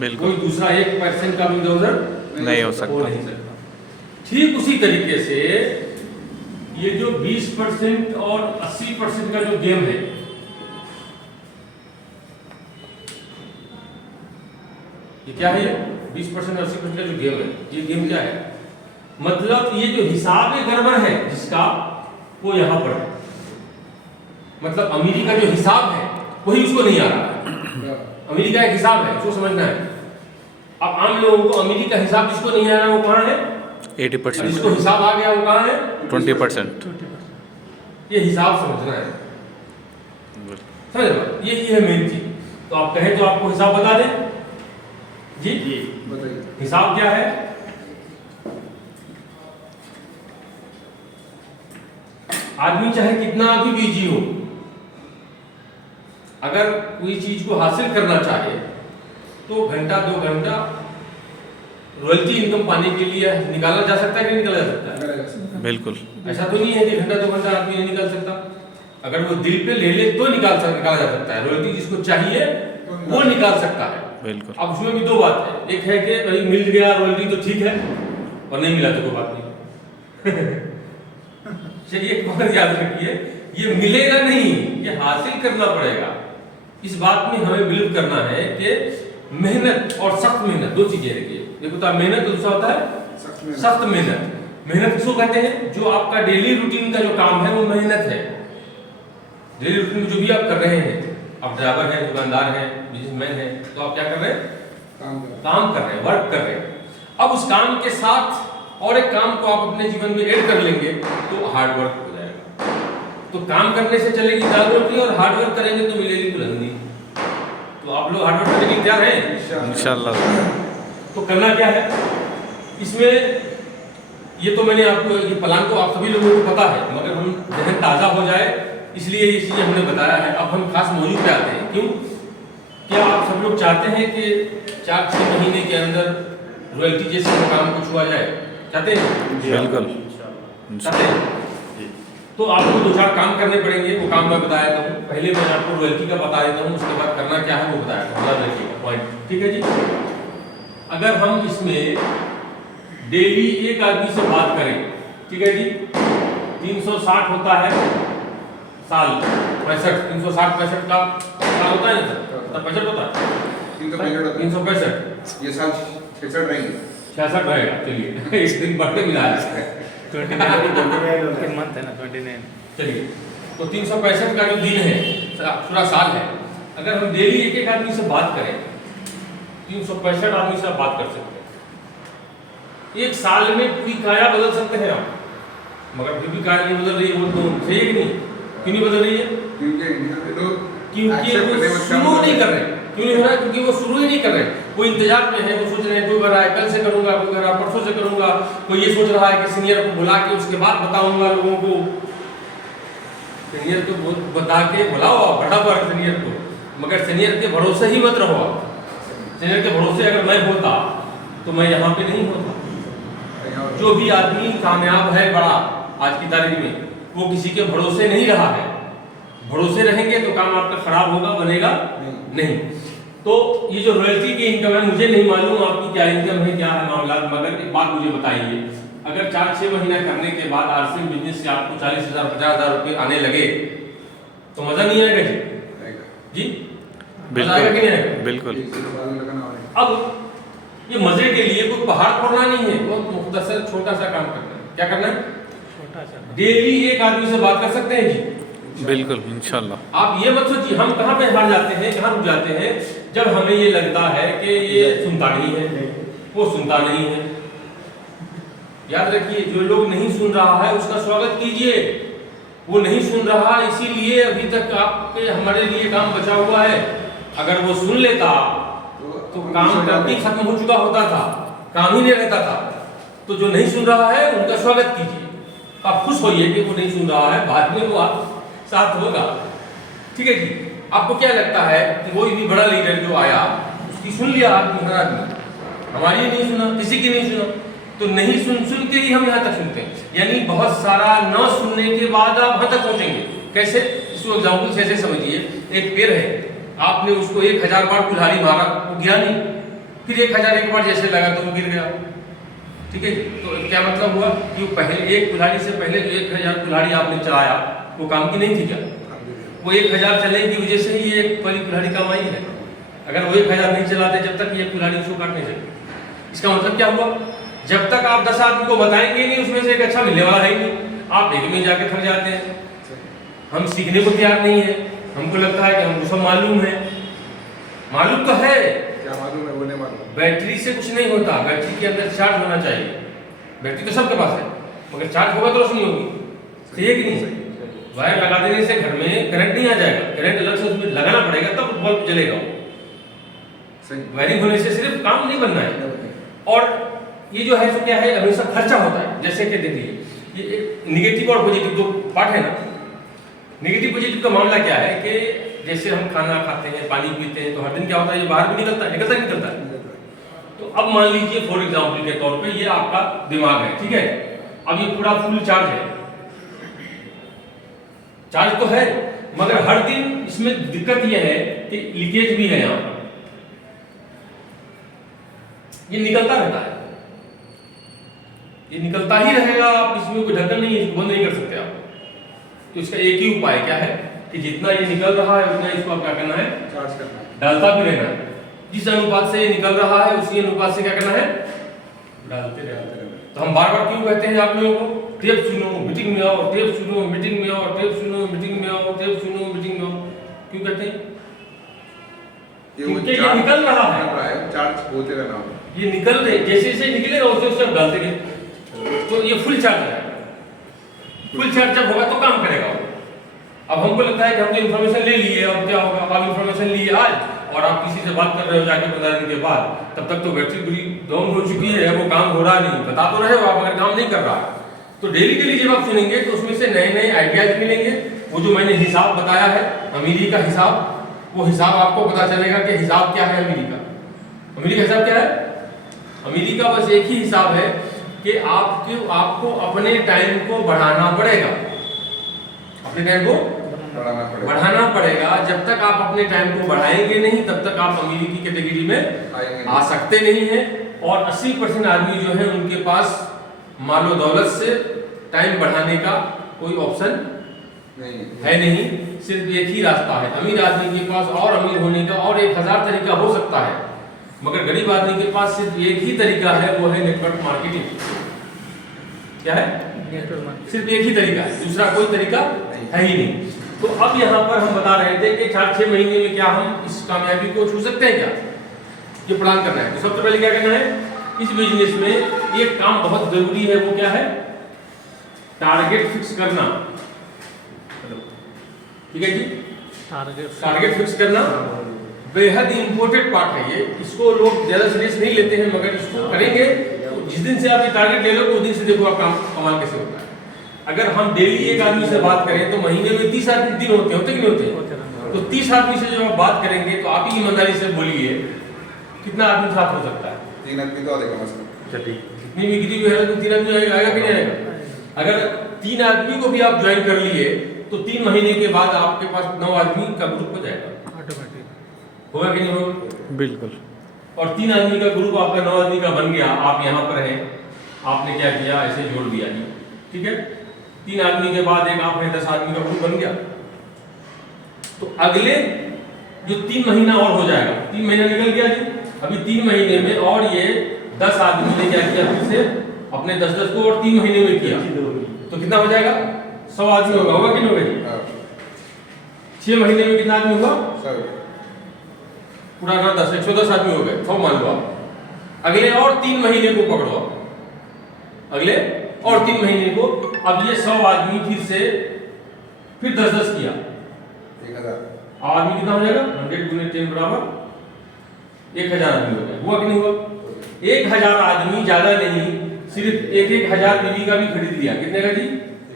बिल्कुल। कोई दूसरा 1% का भी इधर नहीं हो सकता। ठीक उसी तरीके से ये जो 20% और 80% का जो गेम है, ये क्या है? 20% 80% का जो गेम है, ये गेम क्या है? मतलब ये जो हिसाब गड़बड़ है जिसका, वो यहाँ पर है। मतलब अमेरिका जो हिसाब है वही उसको नहीं आ रहा है। अमेरिका एक हिसाब है, उसको समझना है। अब आम लोगों को अमेरिका हिसाब जिसको नहीं आ रहा है वो कहाँ है? 80%। जिसको हिसाब आ गया वो कहाँ है? 20%। ये हिसाब समझना है, समझ रहे? यही है मेन चीज। तो आप कहें तो आपको हिसाब बता दें जी? बताइए हिसाब क्या है? आदमी चाहे कितना भी बिजी हो, अगर कोई चीज को हासिल करना चाहे तो घंटा 2 घंटा रॉयल्टी इनकम पाने के लिए निकाला जा सकता है कि नहीं निकाला जा सकता है? बिल्कुल। ऐसा तो नहीं है कि घंटा 2 घंटा आदमी नहीं निकाल सकता। अगर वो दिल पे ले ले तो निकाला जा सकता है। रॉयल्टी जिसको चाहिए वो निकाल सकता है। बिल्कुल। अब उसमें भी 2 बात है, एक है कि भाई मिल गया रॉयल्टी तो ठीक है, और नहीं मिला तो कोई बात नहीं। चलिए एक बात याद रखिए, ये मिलेगा नहीं, ये हासिल करना पड़ेगा। इस बात में हमें बिलीव करना है कि मेहनत और सख्त मेहनत 2 चीजें रखिए। देखो तो मेहनत तो दूसरा होता है सख्त मेहनत। मेहनत किसको कहते हैं? जो आपका डेली रूटीन का जो काम है वो मेहनत है। डेली रूटीन में जो भी आप कर रहे हैं, आप ड्राइवर हैं, दुकानदार हैं, बिजनेसमैन हैं, तो आप क्या कर रहे हैं? काम कर रहे हैं, वर्क कर रहे हैं। अब उस काम के साथ और एक काम को आप अपने जीवन में ऐड कर लेंगे तो हार्ड वर्क हो जाएगा। तो काम करने से चलेगी दाल रोटी और हार्डवर्क करेंगे तो मिलेगी बुलंदी। तो आप लोग हार्डवर्क करने के लिए तैयार हैं? इंशाल्लाह। तो करना क्या है इसमें, ये तो मैंने आपको ये प्लान तो आप सभी लोगों को पता है, मगर हम जहन ताज़ा हो जाए इसलिए ये चीज़ें हमने बताया है। अब हम खास मौजूद पे आते हैं। क्यों? क्या आप सब लोग चाहते हैं कि 4-6 महीने के अंदर रॉयल्टी जैसे काम को छुआ जाए? चाहते हैं? बिल्कुल। चाहते हैं? तो आपको 2-4 काम करने पड़ेंगे। वो काम मैं बता देता हूँ। पहले मैं आपको रॉयल्टी का बता देता हूँ, उसके बाद करना क्या है वो बताया था। याद रखिएगा पॉइंट, ठीक है जी। अगर हम इसमें डेली एक आदमी से बात करें, ठीक है जी, 360 होता है साल, 65 360-65 का साल होता है ना सर? 65 होता है, 365 ये साल 66 रहेंगे, 66 रहेगा। चलिए एक दिन बढ़ के मिला है 29 मंथ है ना, 29। चलिए, तो 365 का जो दिन है पूरा साल है, अगर हम डेली एक आदमी से बात करें, 365 आदमी से आप बात कर सकते हैं। एक साल में पूरी काया बदल सकते हैं आप, मगर फिर भी काया नहीं बदल रही है। वो तो सही है कि नहीं? क्यों नहीं बदल रही है? क्योंकि वो शुरू नहीं कर रहे। क्यों नहीं हो रहा है? क्योंकि वो शुरू ही नहीं कर रहे। वो इंतजार में है, वो सोच रहे हैं कोई कर रहा है कल से करूंगा, कोई कर रहा है परसों से करूंगा, कोई ये सोच रहा है कि सीनियर को बुला के उसके बाद बताऊंगा लोगों को। सीनियर को बता के बुलाओ आप, बराबर सीनियर को, मगर सीनियर के भरोसे ही मत रहो आप। सीनियर के भरोसे अगर मैं होता तो मैं यहाँ पे नहीं होता। जो भी आदमी कामयाब है बड़ा आज की तारीख में, वो किसी के भरोसे नहीं रहा है। भरोसे रहेंगे तो काम आपका खराब होगा, बनेगा नहीं। तो ये जो रॉयल्टी की इनकम है, मुझे नहीं मालूम आपकी क्या इनकम है, क्या है मामला, मगर एक बात मुझे बताइए, अगर 4-6 महीना करने के बाद आरसीएम बिजनेस से आपको 40,000 50,000 रुपये आने लगे तो मजा नहीं आएगा जी? जी मजा आएगा कि नहीं आएगा? बिल्कुल। अब ये मजे के लिए कोई पहाड़ फोड़ना नहीं है, बहुत मुख्तसर छोटा सा काम करना है। क्या करना है? डेली एक आदमी से बात कर सकते हैं जी? बिल्कुल इंशाल्लाह। आप ये मत सोचिए हम कहाँ पे हार जाते हैं, कहाँ रुक जाते हैं, जब हमें ये लगता है कि ये सुनता नहीं है, वो सुनता नहीं है। याद रखिए, जो लोग नहीं सुन रहा है उसका स्वागत कीजिए। वो नहीं सुन रहा, इसीलिए अभी तक आपके हमारे लिए काम बचा हुआ है। अगर वो सुन लेता तो काम कभी खत्म हो चुका होता था, काम ही नहीं रहता था। तो जो नहीं सुन रहा है उनका स्वागत कीजिए। आप खुश होइए कि वो नहीं सुन रहा है, बाद में वो आप साथ होगा। ठीक है जी। आपको क्या लगता है कि कोई भी बड़ा लीडर जो आया उसकी सुन लिया आदमी, हर आदमी, हमारी नहीं सुना, किसी की नहीं सुना, तो नहीं सुन के ही हम यहाँ तक सुनते हैं। यानी बहुत सारा न सुनने के बाद आप यहाँ तक पहुँचेंगे। कैसे? इसको एग्जाम्पल से ऐसे समझिए, एक पेड़ है, आपने उसको 1000 बार कुल्हाड़ी मारा, वो गिरा नहीं, फिर 1001 बार जैसे लगा तो वो गिर गया। ठीक है, तो क्या मतलब हुआ कि पहले एक कुल्हाड़ी से पहले जो 1000 कुल्हाड़ी आपने चलाया वो काम की नहीं थी क्या? वो 1000 चलने की वजह से ही एक पहली कुल्हाड़ी काम आई है। अगर वो 1000 नहीं चलाते जब तक ये कुल्हाड़ी उसको काट नहीं सकते। इसका मतलब क्या हुआ? जब तक आप 10 आदमी को बताएंगे नहीं, उसमें से एक अच्छा मिलने वाला है ही नहीं। आप एक में जाके थक जाते हैं। हम सीखने को तैयार नहीं है, हमको लगता है कि हमको सब मालूम है। मालूम तो है, क्या मालूम है वो नहीं मालूम। बैटरी से कुछ नहीं होता, बैटरी के अंदर चार्ज होना चाहिए। बैटरी तो सबके पास है, मगर चार्ज होगा तो रोशनी होगी। सही है कि नहीं? वायर लगा देने से घर में करंट नहीं आ जाएगा, करंट अलग से उसमें लगाना पड़ेगा तब बल्ब जलेगा। वायरिंग होने से सिर्फ काम नहीं बनना है। और ये जो है, तो क्या है, हमेशा खर्चा होता है। जैसे कि देखिए, ये निगेटिव और पॉजिटिव दो पार्ट है ना। निगेटिव पॉजिटिव का मामला क्या है कि जैसे हम खाना खाते हैं, पानी पीते हैं, तो हर दिन क्या होता है, ये बाहर भी निकलता है। तो अब मान लीजिए फॉर एग्जाम्पल के तौर पे ये आपका दिमाग है, ठीक है, अब ये पूरा फुल चार्ज है, चार्ज तो है, मगर हर दिन इसमें दिक्कत ये है कि लीकेज भी है। यहाँ ये निकलता रहता है, ये निकलता ही रहेगा। आप इसमें कोई ढक्कन नहीं है, इसको बंद नहीं कर सकते आप। तो इसका एक ही उपाय क्या है कि जितना ये निकल रहा है उतना इसको आप क्या करना है, चार्ज करना है, डालता भी रहना है। जिस अनुपात से ये निकल रहा है उसी अनुपात से क्या करना है, डालते रहना है। तो हम बार बार क्यों कहते हैं आप लोगों को, टेप सुनो मीटिंग में आओ, टेप सुनो मीटिंग में आओ, टेप सुनो मीटिंग में आओ, टेप सुनो मीटिंग में आओ, क्यों कहते हैं? क्योंकि ये निकल रहा है, चार्ज होते रहना होगा। ये निकल रहे, जैसे जैसे निकलेगा उसे उसे डालते गए, तो ये फुल चार्ज है। फुल चार्ज जब होगा तो काम करेगा वो। अब हमको लगता है कि हमने इन्फॉर्मेशन ले ली है, अब क्या होगा, अब आप इन्फॉर्मेशन लिए आज और आप किसी से बात कर रहे हो जाके 15 दिन के बाद, तब तक तो बैटरी पूरी डाउन हो चुकी है, वो काम हो रहा नहीं, बता तो रहे हो आप अगर काम नहीं कर रहा है। तो डेली जब आप सुनेंगे तो उसमें से नए आइडियाज मिलेंगे। वो जो मैंने हिसाब बताया है अमीरी का हिसाब, वो हिसाब आपको पता चलेगा कि हिसाब क्या है अमीरी का। अमीरी का हिसाब क्या है? अमीरी का बस एक ही हिसाब है कि आपको अपने टाइम को बढ़ाना पड़ेगा, अपने टाइम को बढ़ाना पड़ेगा। जब तक आप अपने टाइम को बढ़ाएंगे नहीं तब तक आप अमीरी की कैटेगरी में आ सकते नहीं हैं। और 80% आदमी जो है उनके पास मालो दौलत से टाइम बढ़ाने का कोई ऑप्शन है नहीं, सिर्फ एक ही रास्ता है। अमीर आदमी के पास और अमीर होने का और 1000 तरीका हो सकता है, मगर गरीब आदमी के पास सिर्फ एक ही तरीका है, वो है नेटवर्क मार्केटिंग। क्या है? सिर्फ एक ही तरीका है, दूसरा कोई तरीका है ही नहीं। तो अब यहाँ पर हम बता रहे थे कि 4-6 महीने में क्या हम इस कामयाबी को छू सकते हैं क्या? ये प्लान करना है। तो सबसे पहले क्या करना है, इस बिजनेस में एक काम बहुत जरूरी है, वो क्या है? टारगेट फिक्स करना। ठीक है जी, टारगेट फिक्स करना बेहद इंपॉर्टेंट पार्ट है ये। इसको लोग ज्यादा सीरियस नहीं लेते हैं, मगर इसको करेंगे तो जिस दिन से आप ये टारगेट ले लो उस दिन से देखो आप काम कमाल कैसे होता है। अगर हम डेली एक आदमी से बात करें तो महीने में 30 दिन होते कि नहीं होते? तो 30 आदमी से जब आप बात करेंगे तो आप ही ईमानदारी से बोलिए कितना आदमी साथ हो सकता है? 3 आदमी तो आएगा मस्त। कितनी भी गिरी हुई है तो 3 आदमी आएगा कि नहीं आएगा? अगर 3 आदमी को भी आप ज्वाइन कर लिए तो 3 महीने के बाद आपके पास 9 आदमी का ग्रुप हो जाएगा ऑटोमेटिक। होगा कि नहीं होगा? बिल्कुल। और 3 आदमी का ग्रुप आपका 9 आदमी का बन गया। आप यहाँ पर हैं, आपने क्या किया, ऐसे जोड़ दिया जी, ठीक है। 3 आदमी के बाद एक आप है 10 आदमी का ग्रुप बन गया। तो अगले जो 3 महीना और हो जाएगा, 3 महीना निकल गया जी। अभी 3 महीने में और ये 10 आदमी ने क्या किया, फिर से अपने 10-10 को और 3 महीने में किया, तो कितना हो जाएगा? 100 आदमी होगा कि नहीं होगा जी? 6 महीने में कितना आदमी हुआ? पूरा 110 आदमी हो गए, 100 मान लो आप। अगले और 3 महीने को पकड़ो आप, अगले और 3 महीने को। अब ये 100 आदमी फिर से फिर 10-10 किया, 1000 आदमी कितना हो जाएगा? 100 गुने 10 बराबर 1000 आदमी हो गया। हुआ कि नहीं हुआ? 1000 आदमी, ज्यादा नहीं, सिर्फ 1000 बीवी का भी खरीद लिया। कितने का जी?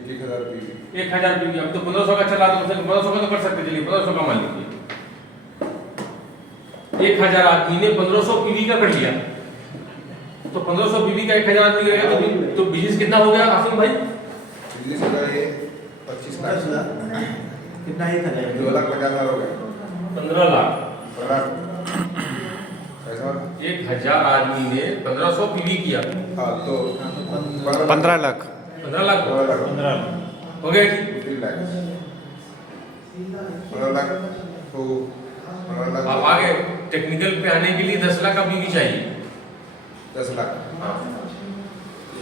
1000 पीवी। 1000 बीवी। अब तो 1500 का चला, तो 1500 का तो कर सकते, चलिए 1500 का मान लीजिए। 1000 आदमी ने 1500 पीवी का कर लिया, तो 1500 पीवी का 1000 आदमी करेगा तो बिजनेस कितना हो गया आसिम भाई? बिजनेस होगा ये 25 लाख। कितना ही था? 2,50,000 हो गए। 15 लाख। 1000 आदमी ने 1500 पीवी किया, हाँ तो 15 लाख। 15 लाख हो गया जी। 3 लाख 15 लाख तो 15 लाख। आप आगे टेक्निकल पे आने के लिए 10 लाख का पीवी चाहिए। 10 लाख।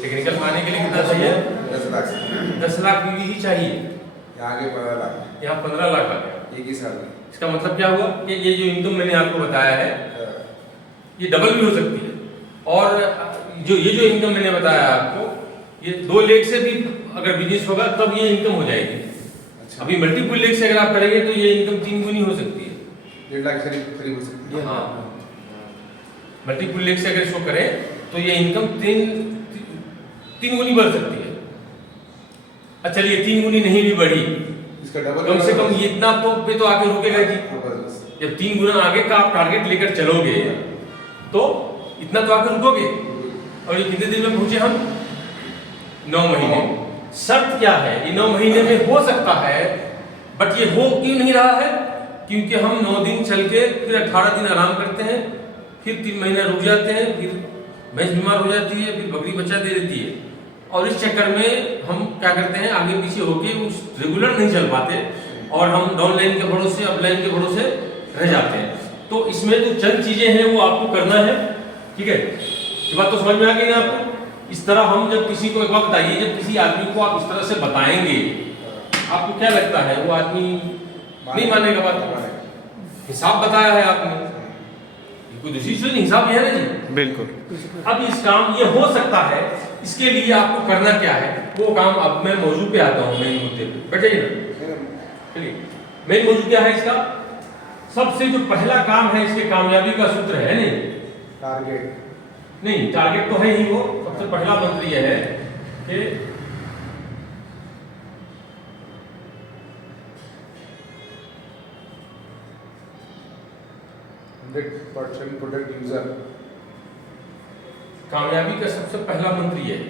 टेक्निकल में आने के लिए कितना चाहिए? 10 लाख। 10 लाख पीवी ही चाहिए। यहाँ आगे 15 लाख। यहाँ 15 लाख आ गया। एक ही साल में। इसका मतलब क्या हुआ कि ये जो इनकम मैंने आपको बताया है ये डबल भी हो सकती है। और ये जो इनकम मैंने बताया आपको, ये 2 लाख से भी अगर बिजनेस होगा तब ये इनकम हो जाएगी। अच्छा। अभी मल्टीपल लाख से अगर आप करेंगे तो ये इनकम 3 गुनी हो सकती है। 1.5 लाख करीब हो सकती है। हाँ, मल्टीपल लाख से अगर शो करें तो ये इनकम 3 गुनी बढ़ सकती है। अच्छा चलिए 3 गुनी नहीं भी बढ़ी, इसका डबल कम से कम ये इतना तो पे तो आके रुकेगा जी। बस। जब 3 गुना आगे का आप टारगेट लेकर चलोगे तो इतना तो आकर रुकोगे। और ये कितने दिन में पहुंचे हम? 9 महीने। शर्त क्या है? ये 9 महीने में हो सकता है, बट ये हो क्यों नहीं रहा है? क्योंकि हम 9 दिन चल के फिर 18 दिन आराम करते हैं, फिर 3 महीना रुक जाते हैं, फिर भैंस बीमार हो जाती है, फिर बकरी बच्चा दे देती है, और इस चक्कर में हम क्या करते हैं, आगे पीछे होके उस रेगुलर नहीं चल पाते और हम डाउन लाइन के भरोसे अप लाइन के भरोसे रह जाते हैं। तो इसमें जो चंद चीजें हैं वो आपको करना है, ठीक है। ये बात तो समझ में आ गई ना आपको? इस तरह हम जब किसी को एक बात बताइए, जब किसी आदमी को आप इस तरह से बताएंगे, आपको क्या लगता है वो आदमी नहीं मानेगा बात? हिसाब बताया है आपने, कोई दूसरी चीज नहीं, हिसाब है ना जी। बिल्कुल। अब इस काम ये हो सकता है, इसके लिए आपको करना क्या है वो काम अब मैं मौजू पे आता हूँ, मेन मुद्दे पे। बैठ जाइए ना, चलिए मेन मौजूद क्या है इसका, सबसे जो पहला काम है इसके कामयाबी का सूत्र है नहीं टारगेट नहीं टारगेट तो है ही, वो सबसे पहला मंत्र यह है कि 100% प्रोडक्ट यूजर। कामयाबी का सबसे पहला मंत्र यह है।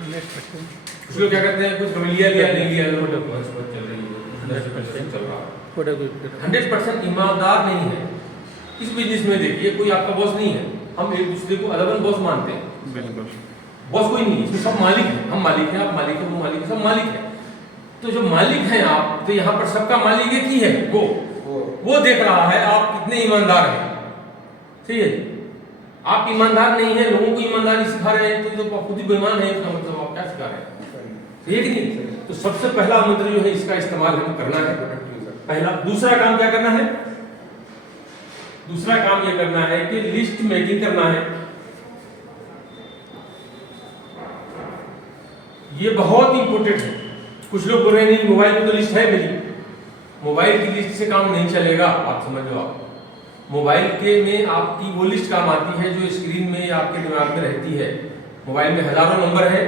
100% कुछ लोग क्या करते हैं, कुछ लिया नहीं लिया, चल रही है 10% चल रहा है, 100% ईमानदार नहीं है इस बिजनेस में। देखिए कोई आपका बॉस नहीं है, हम एक दूसरे को अलग अलग बॉस मानते हैं। बिल्कुल बॉस कोई नहीं, इसमें सब मालिक हैं, हम मालिक हैं, आप मालिक हैं, वो मालिक है, सब मालिक हैं। तो जो मालिक हैं आप, तो यहाँ पर सबका मालिक एक ही है, वो देख रहा है आप कितने ईमानदार हैं। सही है, आप ईमानदार नहीं है, लोगों को ईमानदारी सिखा रहे हैं तो खुद ही बेईमान है, इसका मतलब आप क्या सिखा रहे हैं, सही है कि नहीं। तो सबसे पहला मंत्र जो है इसका इस्तेमाल हमें करना है, पहला। दूसरा काम क्या करना है, दूसरा काम ये करना है कि लिस्ट मेकिंग करना है। ये बहुत इंपॉर्टेंट है। कुछ लोग बोल रहे हैं नहीं मोबाइल में तो लिस्ट है मेरी, मोबाइल की लिस्ट से काम नहीं चलेगा। आप समझ लो, आप मोबाइल के में आपकी वो लिस्ट काम आती है जो स्क्रीन में आपके दिमाग में रहती है। मोबाइल में हजारों नंबर है,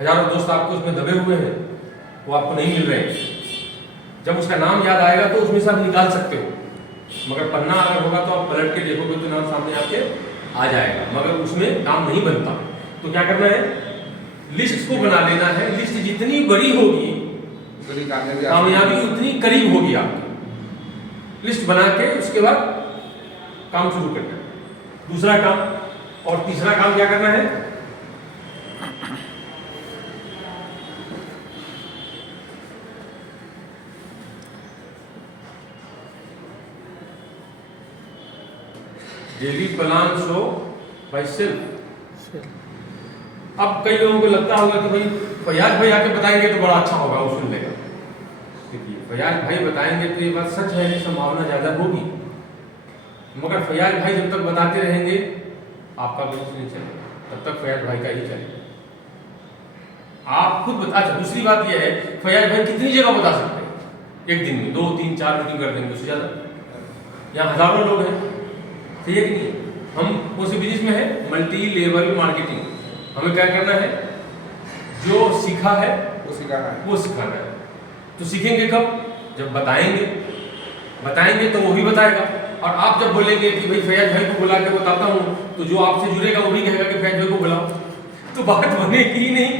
हजारों दोस्त आपको उसमें दबे हुए हैं, वो आपको नहीं मिल रहे हैं। जब उसका नाम याद आएगा तो उसमें से आप निकाल सकते हो, मगर पन्ना अगर होगा तो आप पलट के देखोगे तो नाम सामने आपके आ जाएगा, मगर उसमें काम नहीं बनता। तो क्या करना है, लिस्ट को बना लेना है। लिस्ट जितनी बड़ी होगी कामयाबी उतनी करीब होगी आपकी। लिस्ट बना के उसके बाद काम शुरू करना है, दूसरा काम। और तीसरा काम क्या करना है, daily plan show by self. अब कई लोगों को लगता होगा कि भाई फयाज भाई आके बताएंगे तो बड़ा अच्छा होगा, वो सुन लेगा। देखिए फयाज भाई बताएंगे तो ये बात सच है कि संभावना ज्यादा होगी, मगर फयाज भाई जब तक बताते रहेंगे आपका बिजनेस नहीं चलेगा, तब तक फयाज भाई का ही चलेगा। आप खुद बता। अच्छा दूसरी बात यह है, फयाज भाई कितनी जगह बता सकते हैं एक दिन में, 2 3 4 मीटिंग कर देंगे, उससे ज्यादा। यहाँ हजारों लोग हैं, सही है कि नहीं। हम उसी बिजनेस में है मल्टी लेवल मार्केटिंग। हमें क्या करना है, जो सीखा है वो सिखाना है। तो सीखेंगे कब, जब बताएंगे तो वो भी बताएगा। और आप जब बोलेंगे कि भाई फयाज भाई को बुला के बताता हूँ, तो जो आपसे जुड़ेगा वो भी कहेगा कि फयाज भाई को बुलाओ, तो बात बनेगी ही नहीं।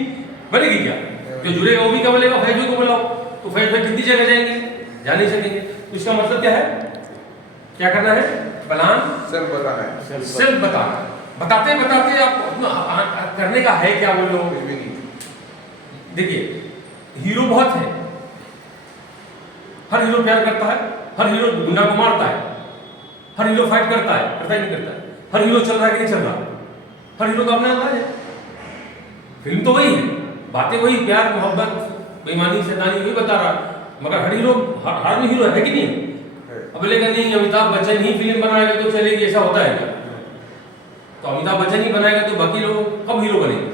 बनेगी क्या, जो जुड़ेगा वो भी क्या बोलेगा फयाज भाई को बुलाओ, तो फयाज भाई कितनी जगह जाएंगे, जा नहीं सकेंगे। तो इसका मतलब क्या है, क्या करना है, प्लान सेल्फ बताना है, सेल्फ बताना। बताते बताते आप करने का है क्या, बोल लो कुछ भी नहीं। देखिए हीरो बहुत है, हर हीरो प्यार करता है, हर हीरो गुंडा को मारता है, हर हीरो फाइट करता है नहीं करता है, हर हीरो चल रहा है कि नहीं चल रहा, हर हीरो का अपना अंदाज है। फिल्म तो वही है, बातें वही, प्यार मोहब्बत बेईमानी शैतानी वही बता रहा, मगर हर हीरो हर हीरो है कि नहीं। अब बोलेगा नहीं अमिताभ बच्चन ही फिल्म बनाएगा तो चलेगी, ऐसा होता है क्या। तो अमिताभ बच्चन ही बनाएगा तो बाकी लोग कब हीरो बनेंगे।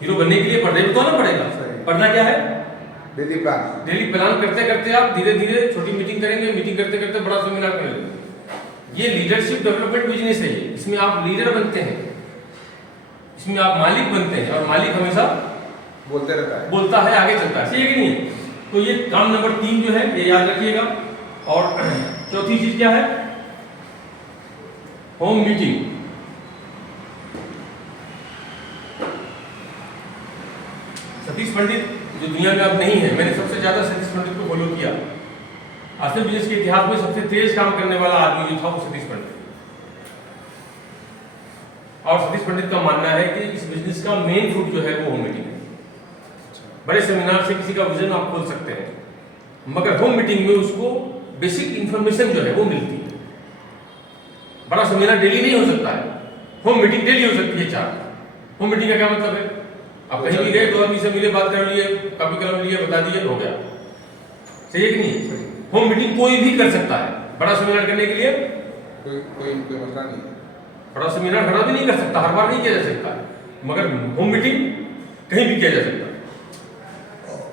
हीरो बनने के लिए पर्दे भी तो आना पड़ेगा। पढ़ना क्या है, डेली प्लान करते करते आप धीरे धीरे छोटी मीटिंग करेंगे, मीटिंग करते करते बड़ा सेमिनार करेंगे। ये लीडरशिप डेवलपमेंट बिजनेस है, इसमें आप लीडर बनते हैं, इसमें आप मालिक बनते हैं, और मालिक हमेशा बोलता है आगे चलता है, सही है कि नहीं। तो ये काम नंबर 3 जो है ये याद रखिएगा। और चौथी चीज क्या है, होम मीटिंग। सतीश पंडित जो दुनिया में अब नहीं है, मैंने सबसे ज्यादा सतीश पंडित को फॉलो किया। आसिफ बिजनेस के इतिहास में सबसे तेज काम करने वाला आदमी जो था वो सतीश पंडित। और सतीश पंडित का मानना है कि इस बिजनेस का मेन रूट जो है वो होम मीटिंग है। बड़े सेमिनार से किसी का विजन आप खोल सकते हैं, मगर होम मीटिंग में उसको बेसिक इंफॉर्मेशन जो है वो मिलती है। बड़ा सेमिनार डेली नहीं हो सकता है, होम मीटिंग डेली हो सकती है 4। होम मीटिंग का क्या मतलब है, आप कहीं भी गए, 2 आदमी से मिले, बात कर लिए, कॉपी कलम लिए, बता दिए, हो गया, सही है कि नहीं। होम मीटिंग कोई भी कर सकता है, बड़ा सेमिनार करने के लिए कोई मसला नहीं। बड़ा सेमिनार खड़ा भी नहीं कर सकता, हर बार नहीं किया जा सकता, मगर होम मीटिंग कहीं भी किया जा सकता है।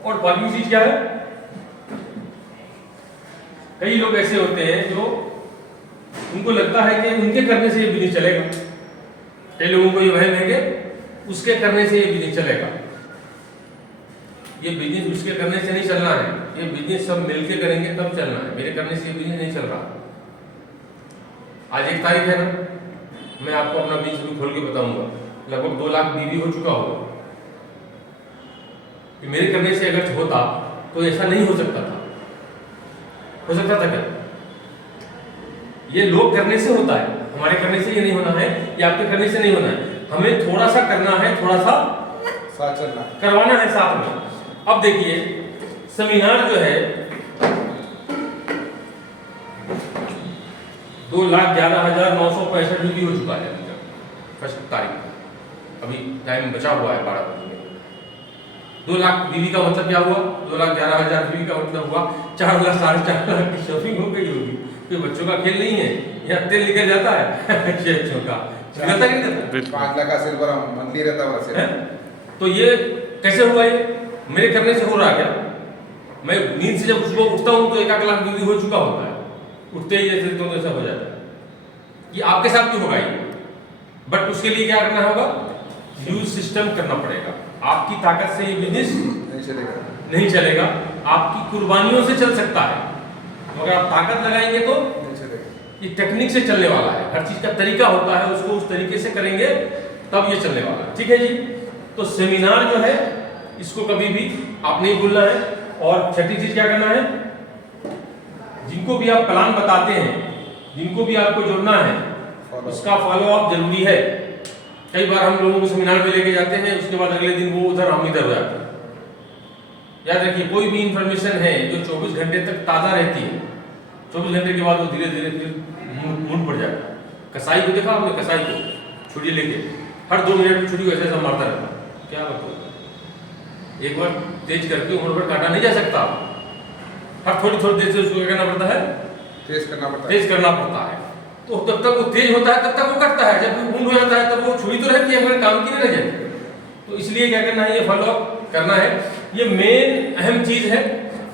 और 5वीं चीज क्या है, कई लोग ऐसे होते हैं जो उनको लगता है कि उनके करने से ये बिजनेस चलेगा। कई लोगों को ये वहम है कि उसके करने से ये बिजनेस चलेगा। ये बिजनेस उसके करने से नहीं चलना है, ये बिजनेस सब मिलके करेंगे तब चलना है। मेरे करने से ये बिजनेस नहीं चल रहा। आज 1 तारीख है ना, मैं आपको अपना बिजनेस भी खोल के बताऊंगा, लगभग 2 लाख बीवी हो चुका होगा। कि मेरे करने से अगर होता तो ऐसा नहीं हो सकता था। हो सकता था क्या? ये लोग करने से होता है, हमारे करने से ये नहीं होना है, ये आपके करने से नहीं होना है। हमें थोड़ा सा करना है, थोड़ा सा साथ चलना। करवाना है साथ में। अब देखिए सेमिनार जो है 2,11,965 बीवी हो चुका है अभी तक 1 तारीख। अभी टाइम बचा हुआ है 12 बजे में। 2 लाख बीवी का मतलब क्या हुआ? 2,11,000 बीवी का मतलब हुआ 4 लाख 4.5 लाख की शॉपिंग हो गई होगी। कोई बच्चों का खेल नहीं है, यहाँ तेल निकल जाता है शेखों का, निकलता कि नहीं निकलता? 5 लाख का सिल्वर मंथली रहता है वैसे। तो ये कैसे हुआ? ये मेरे करने से हो रहा क्या? मैं नींद से जब सुबह उठता हूँ तो 1 लाख बीवी हो चुका होता है, उठते ही जैसे तो ऐसा हो जाता है। ये आपके साथ भी होगा ये, बट उसके लिए क्या करना होगा? यूज सिस्टम करना पड़ेगा। आपकी ताकत से ये बिजनेस नहीं चलेगा, आपकी कुर्बानियों से चल सकता है। अगर आप ताकत लगाएंगे तो ये टेक्निक से चलने वाला है। हर चीज का तरीका होता है, उसको उस तरीके से करेंगे तब ये चलने वाला है। ठीक है जी। तो सेमिनार जो है इसको कभी भी आप नहीं भूलना है। और छठी चीज क्या करना है? जिनको भी आप प्लान बताते हैं, जिनको भी आपको जोड़ना है, उसका फॉलो अप जरूरी है। कई बार हम लोगों को सेमिनार में लेके जाते हैं, उसके बाद अगले दिन वो उधर हम इधर हो जाते हैं। याद रखिए, कोई भी इंफॉर्मेशन है जो 24 घंटे तक ताज़ा रहती है, 24 घंटे के बाद वो धीरे धीरे फिर मुड़ पड़ जाता है। कसाई को देखा आपने? कसाई को छुरी लेके हर 2 मिनट में छुरी को ऐसे मारता रहता है। क्या बताओ, एक बार तेज करके उम्र पर काटा नहीं जा सकता। हर थोड़ी थोड़ी देर से उसको क्या करना पड़ता है? तेज करना पड़ता है। तो जब तक वो तेज होता है तब तक वो कटता है, जब वो बूंद हो जाता है तब वो छुरी तो रहती है मगर काम की नहीं रह जाती। तो इसलिए क्या करना है? ये फॉलो करना है, ये मेन अहम चीज है।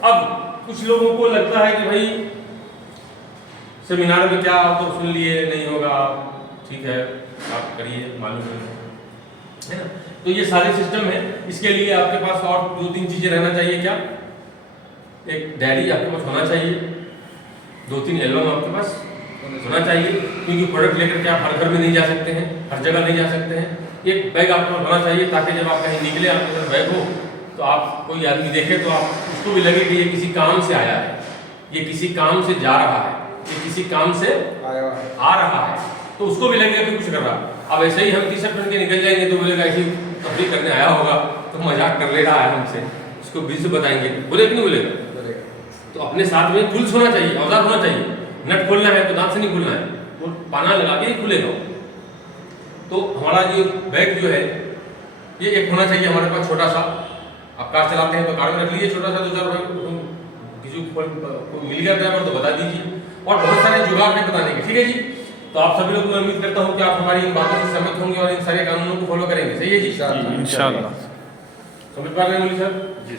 अब कुछ लोगों को लगता है कि भाई सेमिनार में क्या तो सुन लिए, नहीं होगा, ठीक है आप करिए, मालूम है ना। तो ये सारे सिस्टम है। इसके लिए आपके पास और 2-3 चीजें रहना चाहिए। क्या? एक डायरी आपके पास होना चाहिए, 2-3 एल्बम आपके पास होना चाहिए, क्योंकि प्रोडक्ट लेकर के आप हर घर में नहीं जा सकते हैं, हर जगह नहीं जा सकते हैं। एक बैग आपके पास होना चाहिए ताकि जब आप कहीं निकले, आपके पास बैग हो तो आप कोई आदमी देखे तो आप उसको भी लगे कि ये किसी काम से आया है, ये किसी काम से जा रहा है, ये किसी काम से आ रहा है, तो उसको भी लगेगा कि कुछ कर रहा है। अब ऐसे ही हम टी-शर्ट पहन के निकल जाएंगे तो बोलेगा ऐसी तफरीह करने आया होगा, तो मजाक कर ले रहा है हमसे, उसको बिल्कुल बताएंगे, बोले कि नहीं बोलेगा? तो अपने साथ में टूल्स होना चाहिए, औजार होना चाहिए। नट खोलना है तो दांत से नहीं खोलना है, वो पाना लगा के ही खुलेगा। तो हमारा ये बैग जो है ये एक होना चाहिए हमारे पास छोटा सा। आप कार चलाते हैं तो कार में रख लीजिए छोटा सा, 2-4 रुपये किसी को मिल गया ड्राइवर तो बता दीजिए। और बहुत सारे जुगाड़ हैं बताने के। ठीक है जी। तो आप सभी लोग, मैं उम्मीद करता हूँ कि आप हमारी इन बातों से सहमत होंगे और इन सारे कानूनों को फॉलो करेंगे। सही है जी? इंशाल्लाह। समझ पा रहे हैं मोदी साहब जी?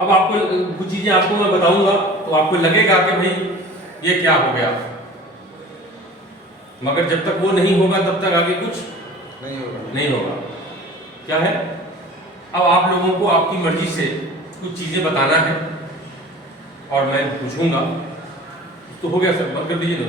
अब आपको कुछ चीजें आपको मैं बताऊंगा तो आपको लगेगा कि भाई ये क्या हो गया, मगर जब तक वो नहीं होगा तब तक आगे कुछ नहीं होगा। क्या है? अब आप लोगों को आपकी मर्जी से कुछ चीजें बताना है और मैं पूछूंगा तो हो गया सर, बंद कर दीजिए ना।